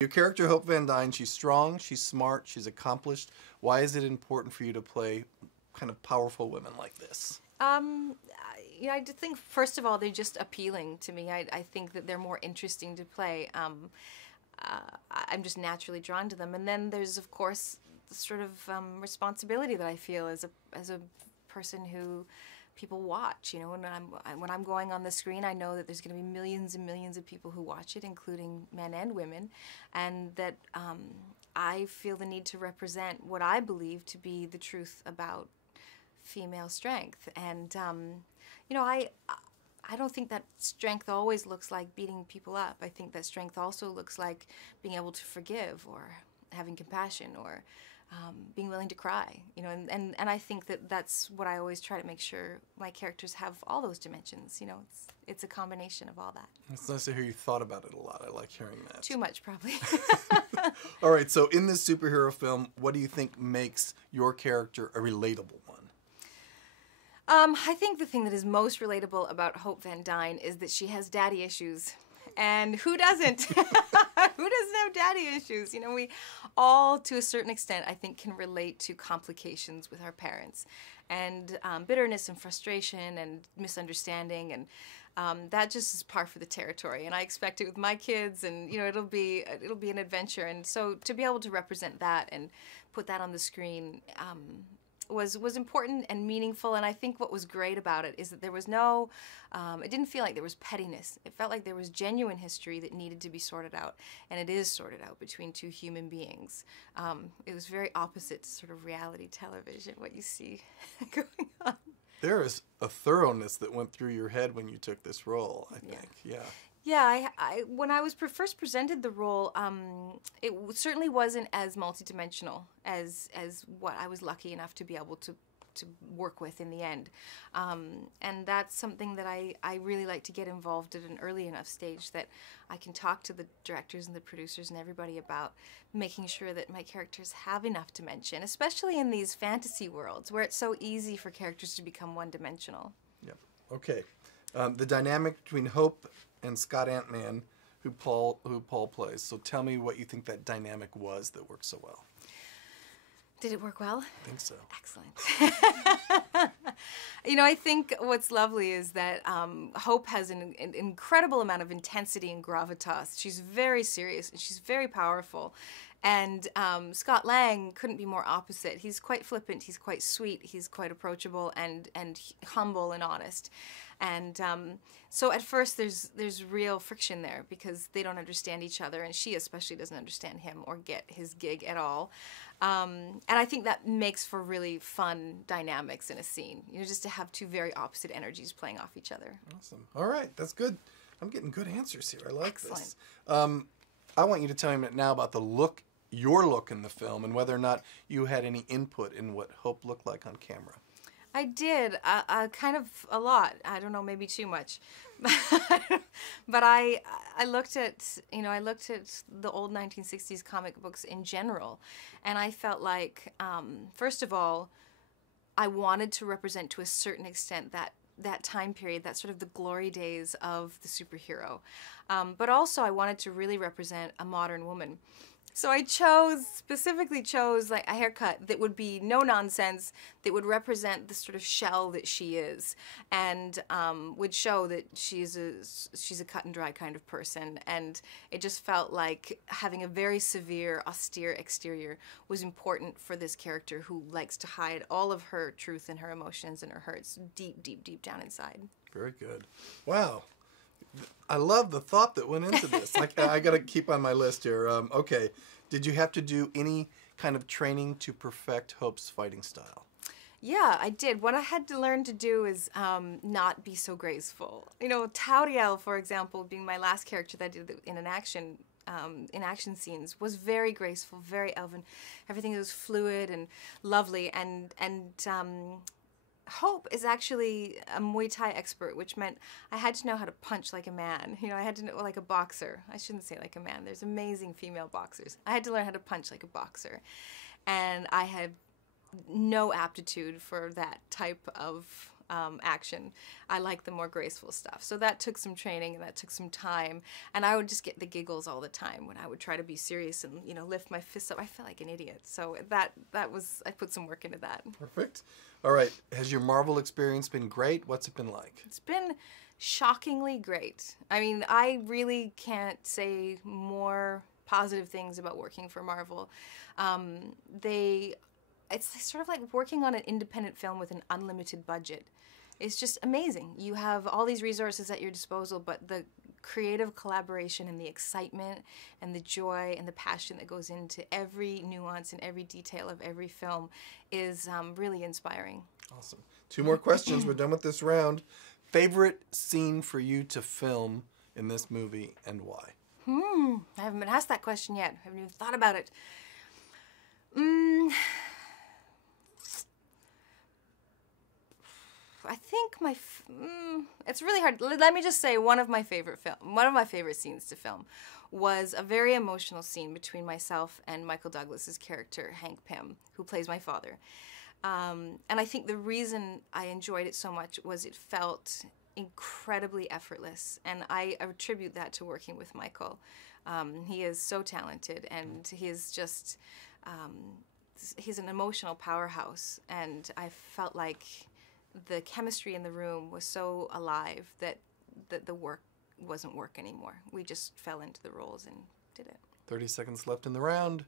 Your character, Hope Van Dyne, she's strong, she's smart, she's accomplished. Why is it important for you to play kind of powerful women like this? I just think, first of all, they're just appealing to me. I think that they're more interesting to play. I'm just naturally drawn to them. And then there's, of course, the sort of responsibility that I feel as a person who people watch. You know, when I'm going on the screen, I know that there's going to be millions and millions of people who watch it, including men and women, and that I feel the need to represent what I believe to be the truth about female strength. And I don't think that strength always looks like beating people up. I think that strength also looks like being able to forgive, or having compassion, or being willing to cry, you know, and I think that that's what I always try to make sure my characters have, all those dimensions. You know, it's a combination of all that. It's nice to hear you thought about it a lot. I like hearing that. Too much, probably. All right, so in this superhero film, what do you think makes your character a relatable one? I think the thing that is most relatable about Hope Van Dyne is that she has daddy issues. And who doesn't? Who doesn't have daddy issues? You know, we all, to a certain extent, I think, can relate to complications with our parents, and bitterness and frustration and misunderstanding, and that just is par for the territory. And I expect it with my kids, and you know, it'll be an adventure. And so to be able to represent that and put that on the screen was important and meaningful. And I think what was great about it is that there was no, it didn't feel like there was pettiness. It felt like there was genuine history that needed to be sorted out, and it is sorted out between two human beings. It was very opposite to sort of reality television, what you see going on. There is a thoroughness that went through your head when you took this role, I think. Yeah. Yeah, when I was first presented the role, it certainly wasn't as multidimensional as what I was lucky enough to be able to work with in the end. And that's something that I really like to get involved at an early enough stage that I can talk to the directors and the producers and everybody about making sure that my characters have enough dimension, especially in these fantasy worlds where it's so easy for characters to become one-dimensional. Yep. Okay. The dynamic between Hope and Scott Ant-Man, who Paul plays. So tell me what you think that dynamic was that worked so well. Did it work well? I think so. Excellent. You know, I think what's lovely is that Hope has an incredible amount of intensity and gravitas. She's very serious and she's very powerful. And Scott Lang couldn't be more opposite. He's quite flippant, he's quite sweet, he's quite approachable and humble and honest. And so at first there's real friction there because they don't understand each other, and she especially doesn't understand him or get his gig at all. And I think that makes for really fun dynamics in a scene, you know, just to have two very opposite energies playing off each other. Awesome. All right, that's good. I'm getting good answers here. I like Excellent. This. I want you to tell me now about your look in the film, and whether or not you had any input in what Hope looked like on camera. I did, kind of a lot. I don't know, maybe too much. But I looked at the old 1960s comic books in general, and I felt like, first of all, I wanted to represent to a certain extent that time period, that sort of the glory days of the superhero. But also I wanted to really represent a modern woman. So I specifically chose like a haircut that would be no nonsense, that would represent the sort of shell that she is, and would show that she's a cut and dry kind of person. And it just felt like having a very severe, austere exterior was important for this character who likes to hide all of her truth and her emotions and her hurts deep, deep, deep down inside. Very good. Wow. I love the thought that went into this. I got to keep on my list here. Okay. Did you have to do any kind of training to perfect Hope's fighting style? Yeah, I did. What I had to learn to do is not be so graceful. You know, Tauriel, for example, being my last character that I did in action scenes, was very graceful, very elven. Everything was fluid and lovely, and Hope is actually a Muay Thai expert, which meant I had to know how to punch like a man. You know, I had to know, like a boxer. I shouldn't say like a man. There's amazing female boxers. I had to learn how to punch like a boxer. And I had no aptitude for that type of action. I like the more graceful stuff. So that took some training and that took some time. And I would just get the giggles all the time when I would try to be serious and, you know, lift my fists up. I felt like an idiot. So that was, I put some work into that. Perfect. All right. Has your Marvel experience been great? What's it been like? It's been shockingly great. I mean, I really can't say more positive things about working for Marvel. It's sort of like working on an independent film with an unlimited budget. It's just amazing. You have all these resources at your disposal, but the creative collaboration and the excitement and the joy and the passion that goes into every nuance and every detail of every film is really inspiring. Awesome. 2 more questions. We're done with this round. Favorite scene for you to film in this movie and why? I haven't been asked that question yet. I haven't even thought about it. I think it's really hard. Let me just say one of my favorite scenes to film was a very emotional scene between myself and Michael Douglas's character, Hank Pym, who plays my father. And I think the reason I enjoyed it so much was it felt incredibly effortless, and I attribute that to working with Michael. He is so talented, and he is just he's an emotional powerhouse, and I felt like the chemistry in the room was so alive that the work wasn't work anymore. We just fell into the roles and did it. 30 seconds left in the round.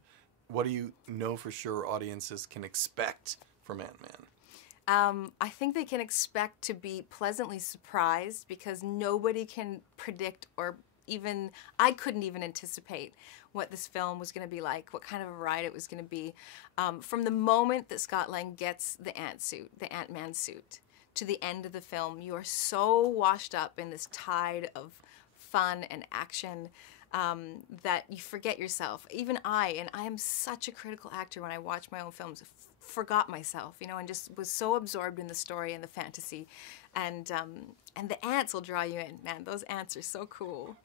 What do you know for sure audiences can expect from Ant-Man? I think they can expect to be pleasantly surprised because nobody can predict or even, I couldn't even anticipate what this film was going to be like, what kind of a ride it was going to be. From the moment that Scott Lang gets the Ant-Man suit, to the end of the film, you are so washed up in this tide of fun and action that you forget yourself. Even I am such a critical actor when I watch my own films, forgot myself, you know, and just was so absorbed in the story and the fantasy. And the ants will draw you in. Man, those ants are so cool.